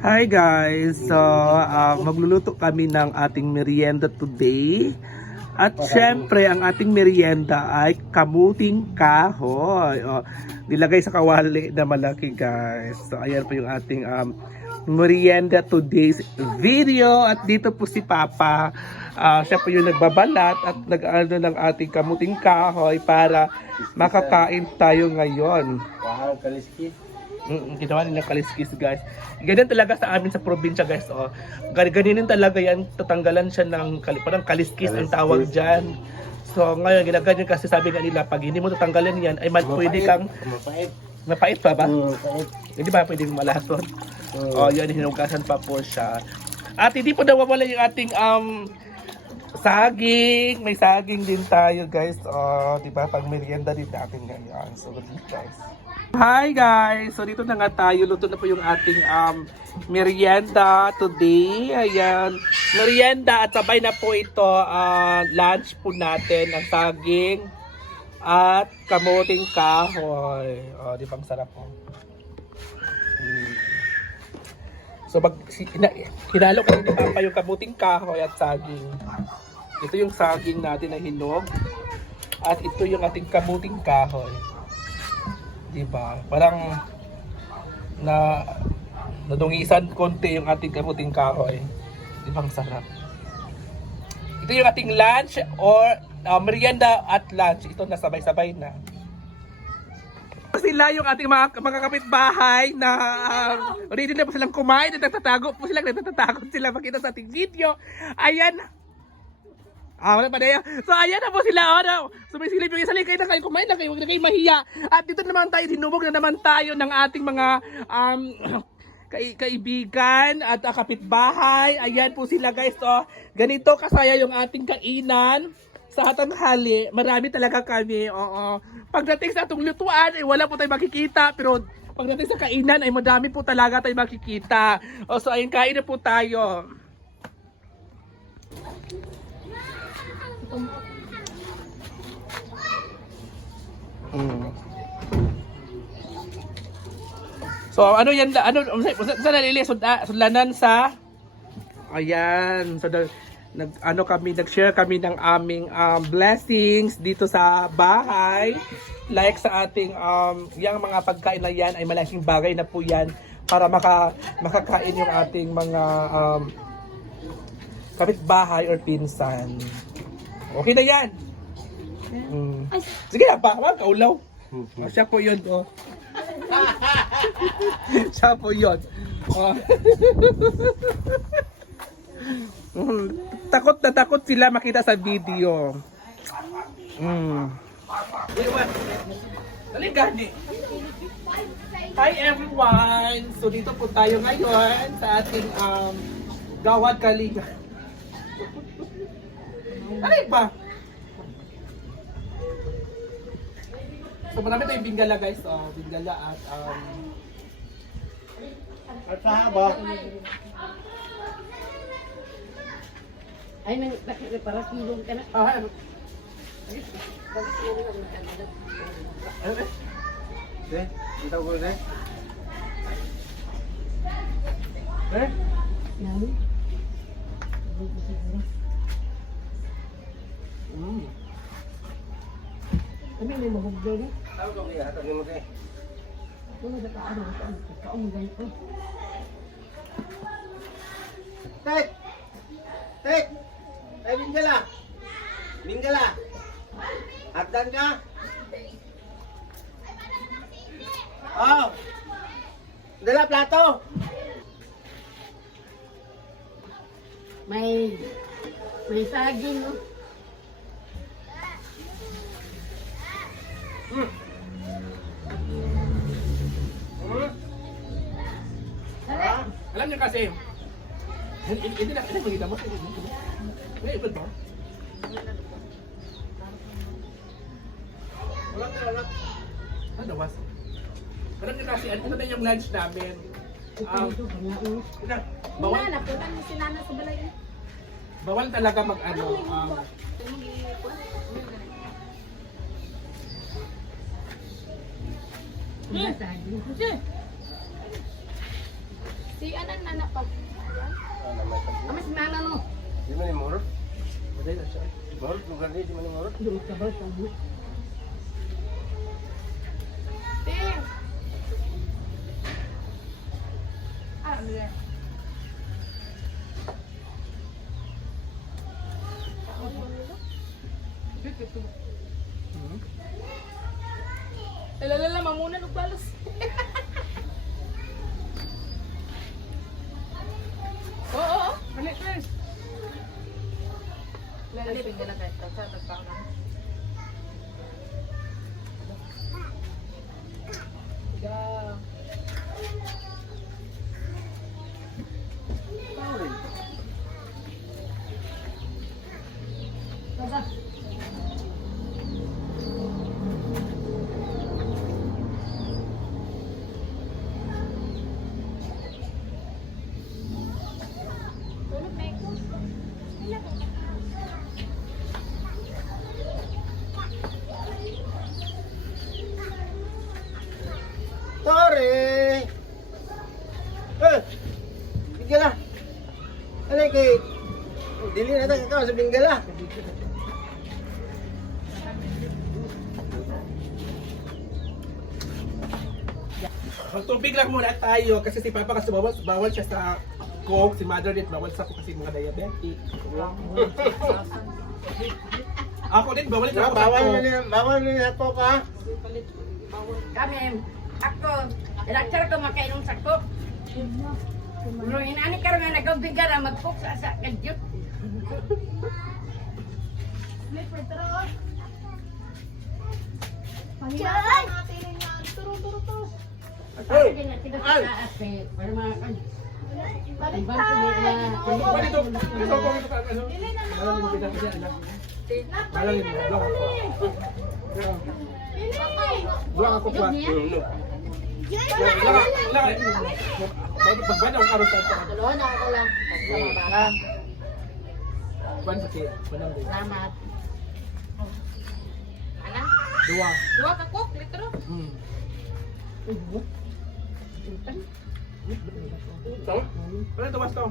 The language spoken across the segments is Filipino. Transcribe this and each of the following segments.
Hi guys! So, ah, magluluto kami ng ating merienda today. At syempre, ang ating merienda ay kamuting kahoy. O, nilagay sa kawali na malaki guys. So, ayan po yung ating um, merienda today's video. At dito po si Papa. Ah, siya po yung nagbabalat at nag-ano ng ating kamuting kahoy para makakain tayo ngayon. Wow, kaliski. Mm, ginawa nilang kaliskis guys. Ganyan talaga sa amin sa probinsya guys. Oh. Gan- Ganyan talaga yan. Tatanggalan siya ng kali, parang kaliskis ang tawag dyan. So ngayon ginaganyan kasi sabi nga nila pag hindi mo tatanggalan yan ay man, pwede kang Mapait. mapait pa ba? Mm, mapait. Hindi ba pwedeng malason? Mm. Oh, yun hinugasan pa po siya. At hindi po nawawala yung ating um saging. May saging din tayo guys. Oh, di ba? Pag merienda din natin ngayon. So, good guys. Hi guys! So dito na nga tayo, luto na po yung ating um, merienda today. Ayan, merienda at sabay na po ito ah, lunch po natin ang saging at kamuting kahoy. O, di ba ang sarap po? Mm. So pag hinalo ko ni Papa yung kamuting kahoy at saging. Ito yung saging natin na hinog. At ito yung ating kamuting kahoy. Diba? Parang na nadungisan konti yung ating kamuting kahoy. Di ba sarap? Ito yung ating lunch or uh, merienda at lunch. Ito nasabay-sabay na. Sila yung ating mga, mga kapitbahay na uh, ready na po silang kumain at nagtatago po sila, nagtatago sila makita sa ating video. Ayan, Ah, wala pa na. So, ayan na po sila. Oh, no. Sumisilip yung isa. Kayo na kayo kumain na kayo. Huwag na kayo mahiya. At dito naman tayo, dinubog na naman tayo ng ating mga um, kay kaibigan at uh, kapitbahay. Ayan po sila guys. Oh, ganito kasaya yung ating kainan sa hatanghali. Marami talaga kami. Oo. Pagdating sa atong lutuan, eh, wala po tayo makikita. Pero pagdating sa kainan, ay madami po talaga tayo makikita. O, so, ayun, kain na po tayo. Mm. So ano yan ano sa nalili sudla, sudlanan sa Ayan, so the, nag ano kami nag-share kami ng aming um, blessings dito sa bahay. Like sa ating um yung mga pagkain na yan ay malaking bagay na po yan para maka makakain yung ating mga um kapitbahay or pinsan. Okay na yan. Mm. Sige na pa, wag kaulaw. Oh, siya po yun, oh. siya po yun. Oh. Mm, takot na takot sila makita sa video. Mm. Dali gani. Hi everyone! So dito po tayo ngayon sa ating um, Gawad Kaliga. Ano ba? So marami tayong bingala guys. Oh, bingala at um, At sa haba. Ay, nang bakit para kilong ka na? ah, ano? Bakit kilong ka na? Ano ba? Eh, ko na. Eh? Yan. Mm. Kami may mahugdaw na. Tawag ko kaya hatag mo kay. Mga sa kaano, kaong ganito. Tek! Tek! Ay, Bingala! Bingala! Hagdan ka? Oh! Dala plato! May may saging, no? Alam niyo kasi, hindi hindi na, hindi magkita mo. May ibad ba? Wala ka, wala. Ano was? Alam niyo kasi, ano na yung lunch namin? Um, na, bawal, Nana, putan mo si Nana sa balay. bawal talaga mag ano, um, saging. Si anan na pa. Ah, namay ka. Amas mama mo. Di man ni Murot? Murot, lugar ni, di man ni Murot? Dum ka ba sa mo? Ting! Ah, ano yan? Lalala, mamuna ng balos. Lalala, bigyan na kayo. Sa tagpakaman. Yeah. Baba. Tulog na ito. Sorry! Eh! Bigyan na! Ano kay... Ikaw sa binggala. Magtubig lang muna tayo kasi si Papa kasi bawal, bawal siya sa coke, si Mother din bawal sa coke kasi mga diabetic. Ako din bawal din ako bawal na coke. niya, bawal na niya po ka. Kami, ako, ilaktar ko makainom sa kok. Pero inani ka nga nagabigan ang mag-cook sa sa kadyot. Slipper, tara. Panginoon natin yan. Turo, turo, turo. Hey! Sige na, sige na, ate. Para mga kan. Balik Ang bangko tayo. nila. Pwede ito, ito ko ito ano. Dili na na. Ano. Na na. Dili. Buwang ako pa. Iyog niya. No, no. Lang, lang. Bakit pagban ako karon sa sa. Tuloy na ako lang. Para. Ban sa si, banang din. Salamat. Ana? Dua. Dua ka cook, litro. Hmm. Ito? Ano ito mas to?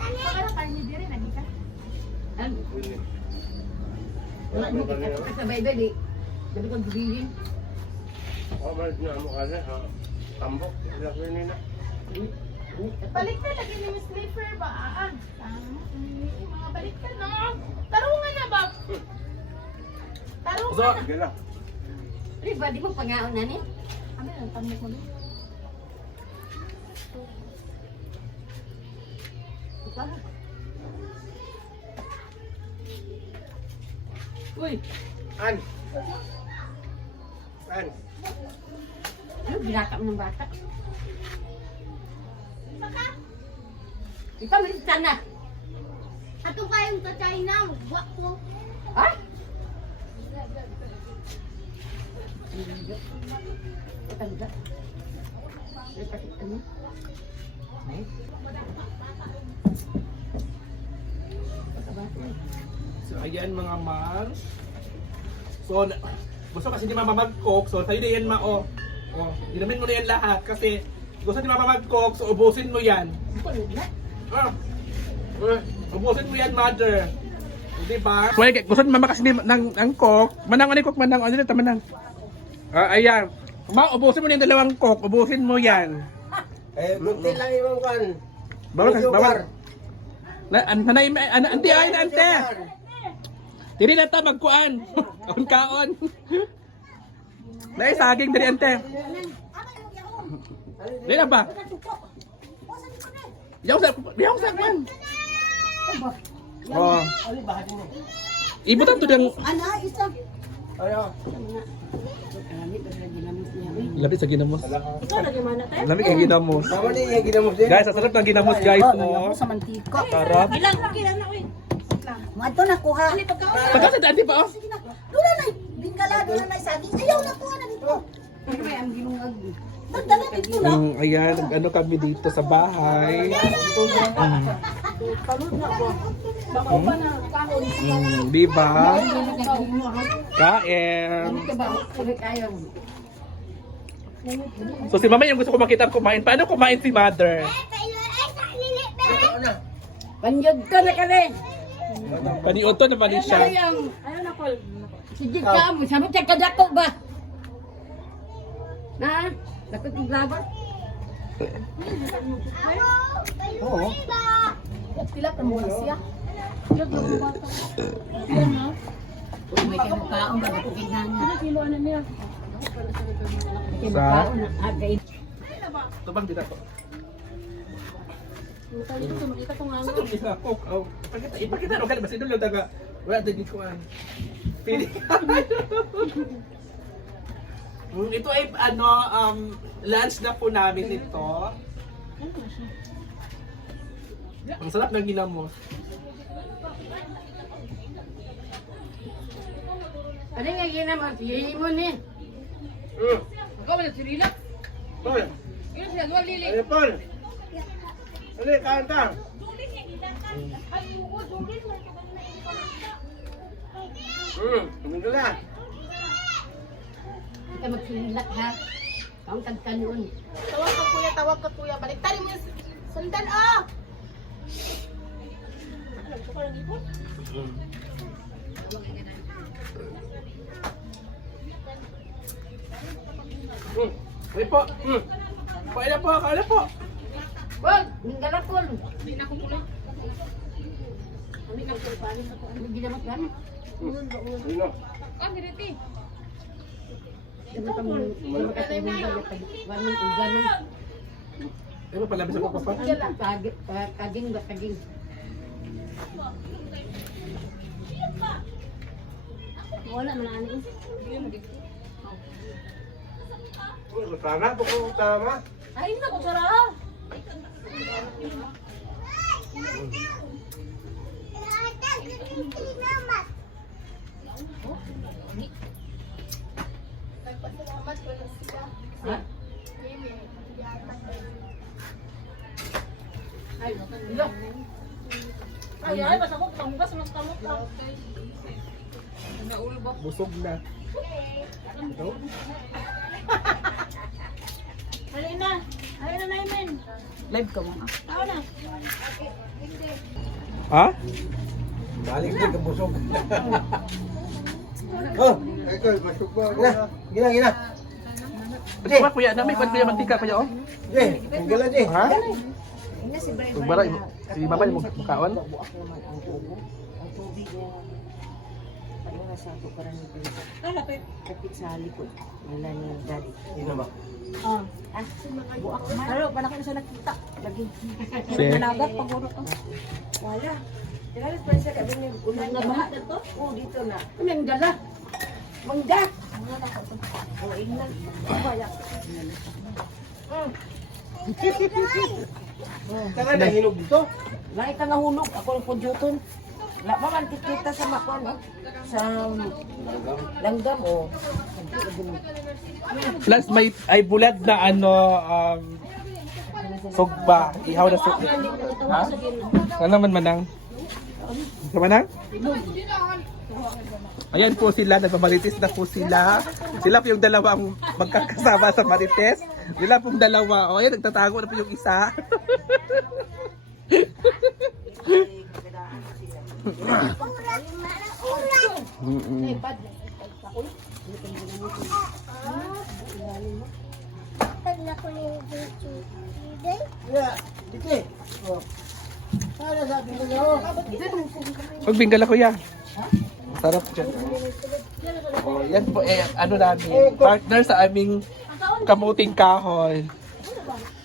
Pakala tayo ni Diri, nagika. Ano? Hindi. Wala mo ka sa baby di. Sabi ko gigiling. Oh, balik na mo kasi. ha. Tambok. Ilak na nina. Balik na, lagi ni Miss Slipper ba? Tama. Mga balik ka na. Tarungan na ba? Tarungan na. Sige lang. Riba, di mo pangaon na ni? Ano yung tamik mo doon? Uy, An. An. ano ginakap ng bata? Ikaw may sana. ato kayong sa China, wak ko. Ha? Tanda. Baik. So, ayan mga mars. So, na- gusto kasi ni Mama mag-cook. So, sa'yo na yan, ma, oh. Oh, ginamin mo na yan lahat kasi gusto ni Mama mag-cook, so ubusin mo yan. Ah, ah, ubusin mo yan, mother. Di ba? Pwede, gusto ni Mama kasi ni, ng, ng cook. Manang, ano yung cook, manang, ano yung manang. Ah, ayan. Ma, ubusin mo na yung dalawang cook, ubusin mo yan. Eh, bunti lang yung kan. Bawal kasi, bawal. Na, an, nanay, an, ante, ay, na, ante. Dili na ta magkuan. Kaon kaon. Nay saging diri ante. Dili na ba? Yaw sa yaw sa man. Oh. Ibutan to dang Ana, isa. Ayo. Labi sa ginamos. Ikaw lagi mana tayo? Labi kay ginamos. Tama din yung ginamos din. Guys, ang sarap ng ginamos guys. Oh. Sa mantika. Sarap. Ilang kailan na uy? Mato na kuha. Pagka sa dati pa oh. Dula na, bingkala, dula na saging. Ayaw na kuha na na. Mm, ayan, ano kami dito sa bahay. Mm. Mm, di ba? Kain. Ano ka. So si mama yung gusto ko makita kumain. Paano kumain si mother? Ano na? Panjod ka na ka rin. Paniuto naman siya. Sayang. Sige ka mo. Sabi siya kadako ba? Na? Dako tiglaban? Oo. Pila ka mo siya. May kamukhaon ba? Tiglaban. Sa? Agay. Tubang dito to. Sa isa ko. Oh, ipakita, no kada basta idol taga. Wala din ko an. Pili. Mm, ito ay ano um lunch na po namin ito. Ang sarap ng ginamos. Ano nga ginamot? Hihi mo ni. Hmm. Ikaw ba si Rila? Paul. Yun siya, luwa lili. Ano, Paul? Ano, kain ka? Hmm, tumingin ka na. Ika magsilat ha. Kaung tagkanon. Tawag ka kuya, tawag ka kuya. Baliktarin mo yung sundan ah! Alam ko parang ibon. Hmm. Ay po. Mm. Paila po, kala po. Wag. Hindi na ako pula. Ano ginamot gani? Ano? Ah, giriti. Dapat ka mo. Dapat ka mo ba? Wanang uganan. Ano pala bisa ko papa? Kaging, ba kaging? Wala man ani. Hmm, Sana po kung tama. Ay, naku, tara. Nagpasalamat ko na sila. Ha? Ay, hello. Ay, ay, basta ko, tanggas, mas kamot lang. Busog na. Halina. Halina na, Imen. Live ka mo. Tao na. Ha? Balik ka busog. oh, ikaw, busog pa. Gina, gina, gina. Di ba kuya, na may kwan kuya mantika kuya oh. Jay, tinggal na, Jay. Ha? Magbara si mama yung makaon. Kapit sa likod. Wala ni daddy. Ino ba? Ah, buak man. Pero pa na sa nakita. Lagi. Si Nagat paguro ko. Wala. Kailan pa siya kabi ni ulan na baha dito? Oh, dito na. Anong dala? Mangga. Oh, ina. Wala. Taka na hinog dito. Lahi ka nahulog. Ako ang pudyuton. La, maman kita sa makon, no? Sa langgam, oh. plus may ay bulad na ano um sugba. Ihaw na sugba. Ha? Ano man manang? Ano manang? Ayan po sila, nagmamarites na po sila. Sila po yung dalawang magkakasama sa marites. Sila pong dalawa. O, ayan, nagtatago na po yung isa. Mm-mm. Yeah, dito. Oh. Sana sabi mo niyo. Pag bingala kuya. Sarap dyan. Oh, yan po eh, ano namin, partner sa aming kamuting kahoy.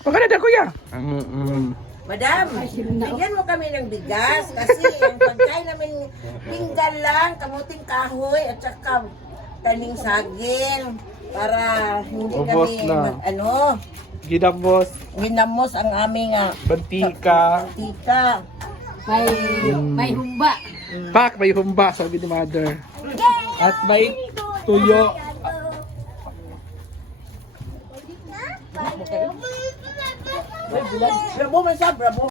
Pagkana na kuya. Mm-mm. Madam, bigyan mo kami ng bigas kasi ang pagkain namin pinggan lang, kamuting kahoy at saka taning saging para hindi Ubos kami na. mag, ano, Ginamos, ginamos ang aming uh, bantika, tika. May, may humba. pak, may humba, sabi ni mother. At may tuyo. Bravo man siya, bravo.